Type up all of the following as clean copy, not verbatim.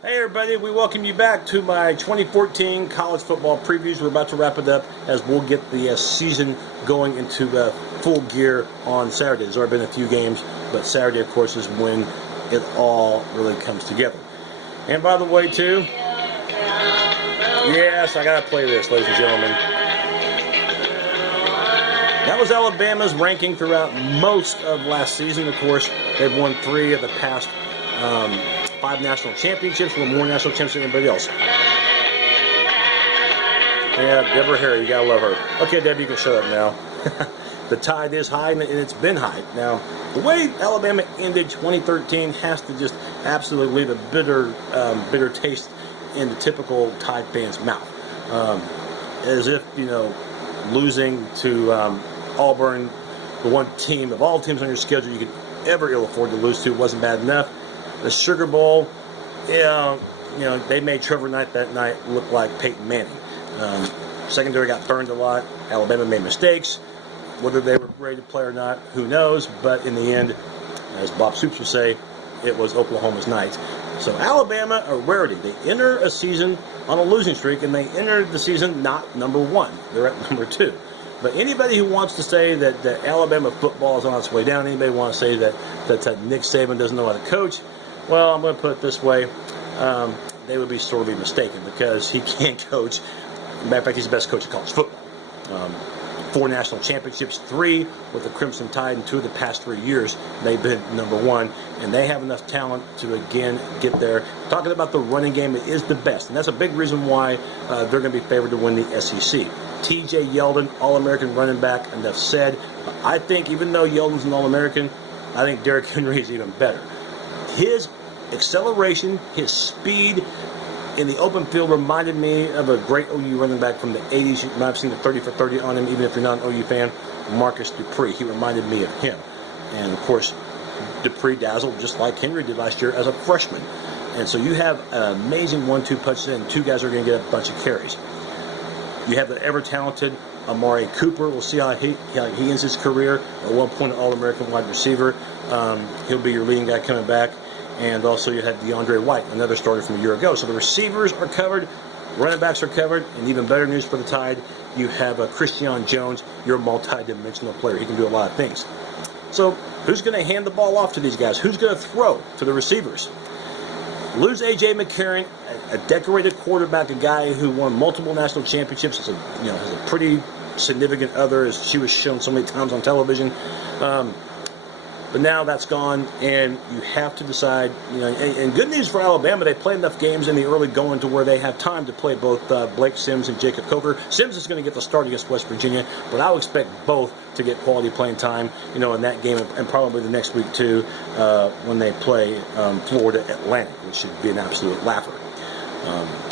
Hey everybody, we welcome you back to my 2014 college football previews. We're about to wrap it up as we'll get the season going into the full gear on Saturday. There's already been a few games, but Saturday, of course, is when it all really comes together. And by the way, too, yes, I gotta play this, ladies and gentlemen. That was Alabama's ranking throughout most of last season. Of course, they've won 3 of the past 5 national championships, with more national championships than anybody else. Yeah, Deborah Harry, you gotta love her. Okay, Debbie, you can shut up now. The tide is high, and it's been high. Now, the way Alabama ended 2013 has to just absolutely leave a bitter taste in the typical Tide fan's mouth. As if, losing to Auburn, the one team of all teams on your schedule you could ever ill afford to lose to, wasn't bad enough. The Sugar Bowl, they made Trevor Knight that night look like Peyton Manning. Secondary got burned a lot. Alabama made mistakes. Whether they were ready to play or not, who knows? But in the end, as Bob Soups would say, it was Oklahoma's night. So Alabama, a rarity. They enter a season on a losing streak, and they enter the season not number 1. They're at number 2. But anybody who wants to say that Alabama football is on its way down, anybody want to say that Nick Saban doesn't know how to coach, well, I'm going to put it this way. They would be sorely mistaken, because he can't coach. Matter of fact, he's the best coach in college football. 4 national championships, 3 with the Crimson Tide, and 2 of the past 3 years they've been number 1, and they have enough talent to again get there. Talking about the running game, it is the best, and that's a big reason why they're going to be favored to win the SEC. TJ Yeldon, All-American running back, enough said. I think even though Yeldon's an All-American, I think Derrick Henry is even better. His acceleration, his speed in the open field reminded me of a great OU running back from the 80s. You might have seen the 30 for 30 on him, even if you're not an OU fan, Marcus Dupree. He reminded me of him. And, of course, Dupree dazzled just like Henry did last year as a freshman. And so you have an amazing 1-2 punch, and 2 guys are going to get a bunch of carries. You have the ever-talented Amari Cooper. We'll see how he ends his career. At one point, an All-American wide receiver. He'll be your leading guy coming back. And also you had DeAndre White, another starter from a year ago. So the receivers are covered, running backs are covered, and even better news for the Tide, you have Christian Jones, your multi-dimensional player. He can do a lot of things. So who's going to hand the ball off to these guys? Who's going to throw to the receivers? Lose A.J. McCarron, a decorated quarterback, a guy who won multiple national championships, has a pretty significant other, as she was shown so many times on television. But now that's gone, and you have to decide, and good news for Alabama, they play enough games in the early going to where they have time to play both Blake Sims and Jacob Coker. Sims is going to get the start against West Virginia, but I would expect both to get quality playing time, in that game, and probably the next week, too, when they play Florida Atlantic, which should be an absolute laugher,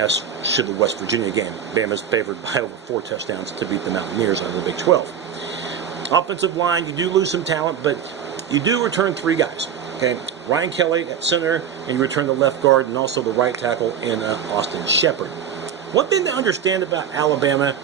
as should the West Virginia game. Bama's favored by over 4 touchdowns to beat the Mountaineers out of the Big 12. Offensive line, you do lose some talent, but you do return 3 guys, okay? Ryan Kelly at center, and you return the left guard and also the right tackle in Austin Shepard. One thing to understand about Alabama,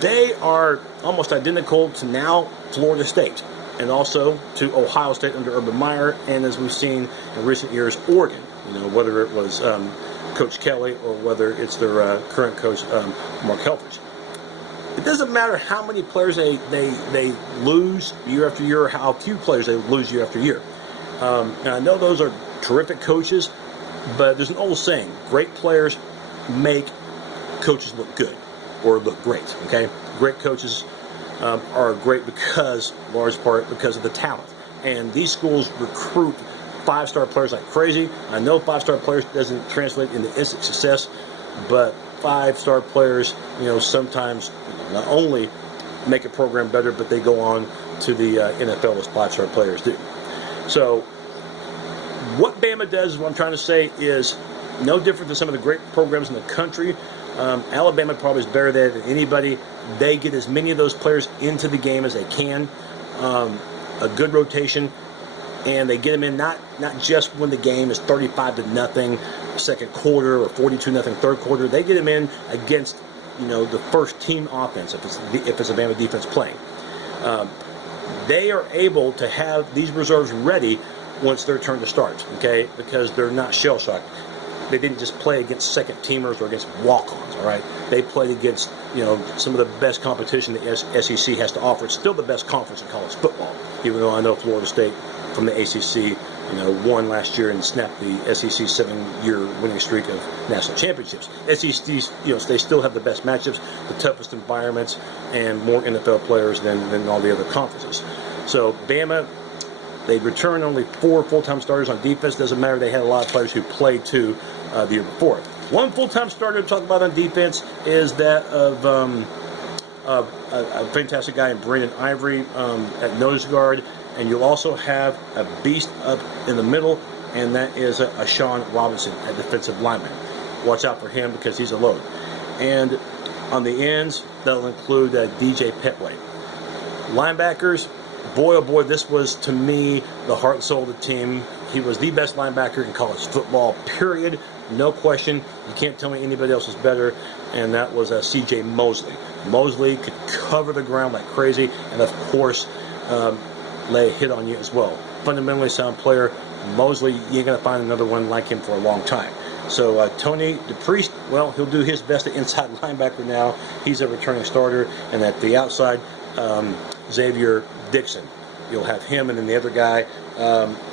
they are almost identical to now Florida State, and also to Ohio State under Urban Meyer, and as we've seen in recent years, Oregon. Whether it was Coach Kelly or whether it's their current coach, Mark Helfrich. It doesn't matter how many players they lose year after year, or how few players they lose year after year. And I know those are terrific coaches, but there's an old saying: great players make coaches look good or look great. Okay, great coaches are great because, large part, because of the talent. And these schools recruit 5-star players like crazy. I know 5-star players doesn't translate into instant success, but 5-star players, sometimes not only make a program better, but they go on to the NFL as 5-star players do. So what Bama does, what I'm trying to say, is no different than some of the great programs in the country. Alabama probably is better there than anybody. They get as many of those players into the game as they can. A good rotation. And they get them in not just when the game is 35-0 second quarter or 42-0 third quarter. They get them in against the first team offense if it's a Bama defense playing. They are able to have these reserves ready once their turn to start, okay? Because they're not shell shocked. they didn't just play against second teamers or against walk-ons. All right, they played against some of the best competition the SEC has to offer. It's still the best conference in college football, even though I know Florida State from the ACC won last year and snapped the SEC 7-year winning streak of national championships. SEC, they still have the best matchups, the toughest environments, and more NFL players than all the other conferences. So Bama, they returned only 4 full-time starters on defense. Doesn't matter, they had a lot of players who played too the year before. One full-time starter to talk about on defense is that of a fantastic guy in Brandon Ivory at nose guard. And you'll also have a beast up in the middle, and that is a Sean Robinson at defensive lineman. Watch out for him because he's a load. And on the ends, that'll include DJ Petway. Linebackers, boy oh boy, this was to me the heart and soul of the team. He was the best linebacker in college football, period. No question. You can't tell me anybody else is better. And that was C.J. Mosley. Mosley could cover the ground like crazy, and of course, lay a hit on you as well. Fundamentally sound player. Mosley, you ain't going to find another one like him for a long time. So Tony DePriest, well, he'll do his best at inside linebacker now. He's a returning starter. And at the outside, Xavier Dixon. You'll have him, and then the other guy,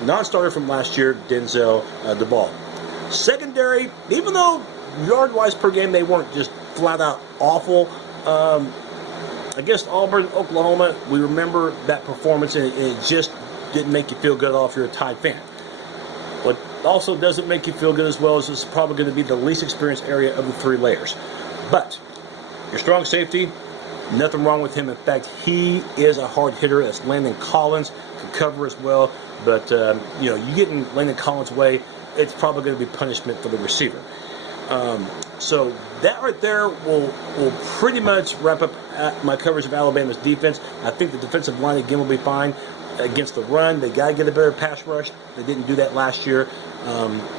non-starter from last year, Denzel DeBall. Secondary, even though yard-wise per game they weren't just flat-out awful, against Auburn, Oklahoma, we remember that performance, and it just didn't make you feel good if you're a Tide fan. What also doesn't make you feel good as well is this is probably going to be the least experienced area of the 3 layers. But your strong safety, nothing wrong with him. In fact, he is a hard hitter. That's Landon Collins, can cover as well. But, you get in Landon Collins' way, it's probably going to be punishment for the receiver. So that right there will pretty much wrap up my coverage of Alabama's defense. I think the defensive line again will be fine against the run. They got to get a better pass rush. They didn't do that last year,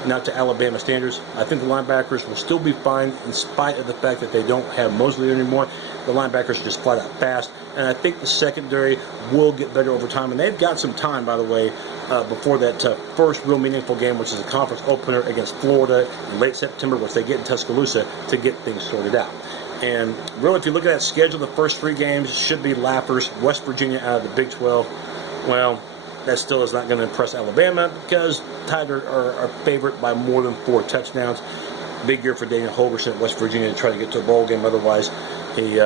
not to Alabama standards. I think the linebackers will still be fine in spite of the fact that they don't have Mosley anymore. The linebackers are just flat out fast. And I think the secondary will get better over time. And they've got some time, by the way, before that first real meaningful game, which is a conference opener against Florida in late September, which they get in Tuscaloosa, to get things sorted out. And really, if you look at that schedule, the first 3 games should be lappers. West Virginia out of the Big 12. Well, that still is not going to impress Alabama because Tide are favored by more than 4 touchdowns. Big year for Daniel Holgorsen at West Virginia to try to get to a bowl game. Otherwise, he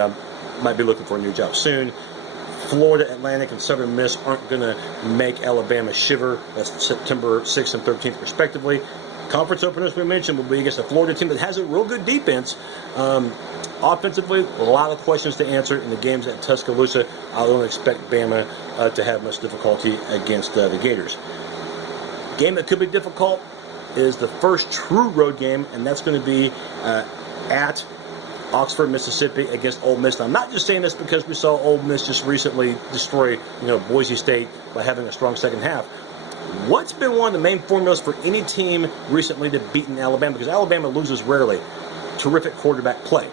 might be looking for a new job soon. Florida Atlantic and Southern Miss aren't going to make Alabama shiver. That's September 6th and 13th, respectively. Conference openers we mentioned will be against a Florida team that has a real good defense. Offensively, a lot of questions to answer in the games at Tuscaloosa. I don't expect Bama to have much difficulty against the Gators. Game that could be difficult is the first true road game, and that's going to be at Oxford, Mississippi against Ole Miss. Now, I'm not just saying this because we saw Ole Miss just recently destroy, Boise State by having a strong second half. What's been one of the main formulas for any team recently to beat in Alabama? Because Alabama loses rarely. Terrific quarterback play.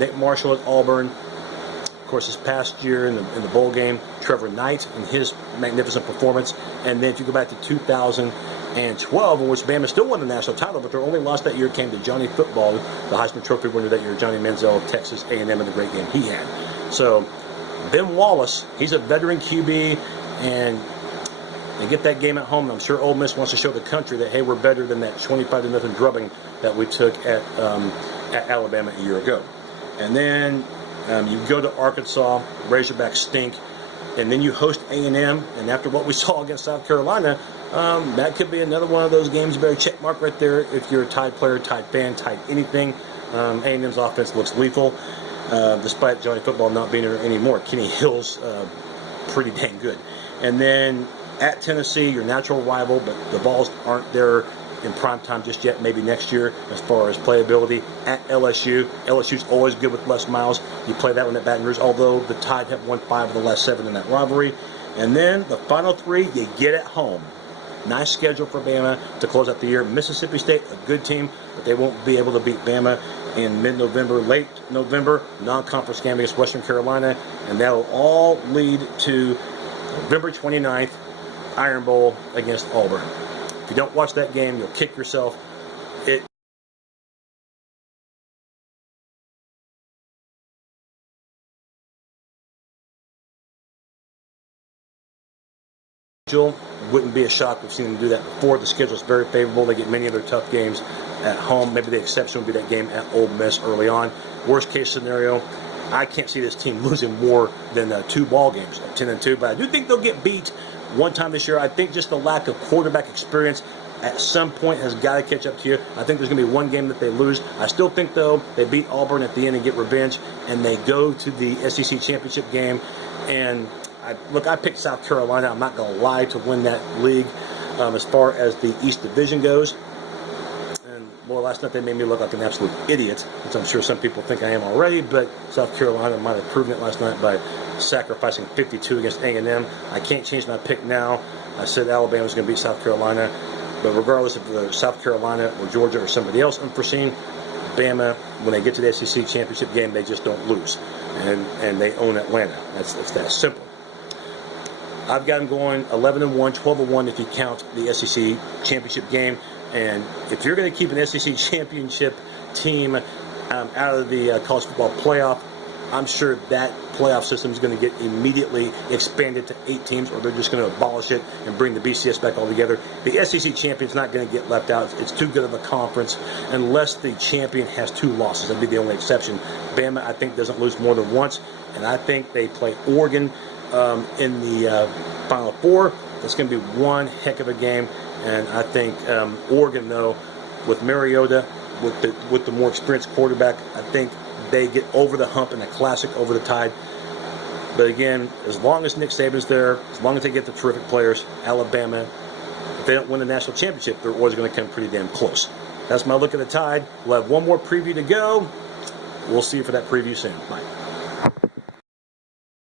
Nick Marshall at Auburn. Of course, this past year in the bowl game, Trevor Knight and his magnificent performance. And then if you go back to 2012, in which Bama still won the national title, but their only loss that year came to Johnny Football, the Heisman Trophy winner that year, Johnny Manziel of Texas A&M, in the great game he had. So, Ben Wallace, he's a veteran QB, and they get that game at home. And I'm sure Ole Miss wants to show the country that, hey, we're better than that 25-0 drubbing that we took at Alabama a year ago. And then you go to Arkansas, Razorbacks stink, and then you host A&M, and after what we saw against South Carolina, that could be another one of those games. You better check mark right there if you're a Tide player, Tide fan, Tide anything. A&M's offense looks lethal, despite Johnny Football not being there anymore. Kenny Hill's pretty dang good. And then at Tennessee, your natural rival, but the balls aren't there in prime time just yet, maybe next year as far as playability. At LSU, LSU's always good with Les Miles. You play that one at Baton Rouge, although the Tide have won 5 of the last 7 in that rivalry. And then the final 3 you get at home. Nice schedule for Bama to close out the year. Mississippi State, a good team, but they won't be able to beat Bama in mid-November, late November, non-conference game against Western Carolina, and that'll all lead to November 29th, Iron Bowl against Auburn. If you don't watch that game, you'll kick yourself. Wouldn't be a shock. We've seen them do that before. The schedule is very favorable. They get many of their tough games at home. Maybe the exception would be that game at Ole Miss early on. Worst case scenario, I can't see this team losing more than 2 ball games, 10-2. But I do think they'll get beat one time this year. I think just the lack of quarterback experience at some point has got to catch up to you. I think there's going to be one game that they lose. I still think, though, they beat Auburn at the end and get revenge, and they go to the SEC championship game. And I picked South Carolina. I'm not going to lie, to win that league as far as the East Division goes. And, well, last night they made me look like an absolute idiot, which I'm sure some people think I am already, but South Carolina might have proven it last night by sacrificing 52 against A&M. I can't change my pick now. I said Alabama was going to beat South Carolina. But regardless of South Carolina or Georgia or somebody else unforeseen, Bama, when they get to the SEC championship game, they just don't lose. And they own Atlanta. It's that simple. I've got them going 11-1, 12-1 if you count the SEC championship game. And if you're going to keep an SEC championship team out of the college football playoff, I'm sure that playoff system is going to get immediately expanded to 8 teams, or they're just going to abolish it and bring the BCS back altogether. The SEC champion's not going to get left out. It's too good of a conference unless the champion has 2 losses. That'd be the only exception. Bama, I think, doesn't lose more than once, and I think they play Oregon in the Final Four. It's going to be one heck of a game, and I think Oregon, though, with Mariota, with the more experienced quarterback, I think they get over the hump in a classic over the Tide. But again, as long as Nick Saban's there, as long as they get the terrific players, Alabama, if they don't win the national championship, they're always going to come pretty damn close. That's my look at the Tide. We'll have one more preview to go. We'll see you for that preview soon. Bye.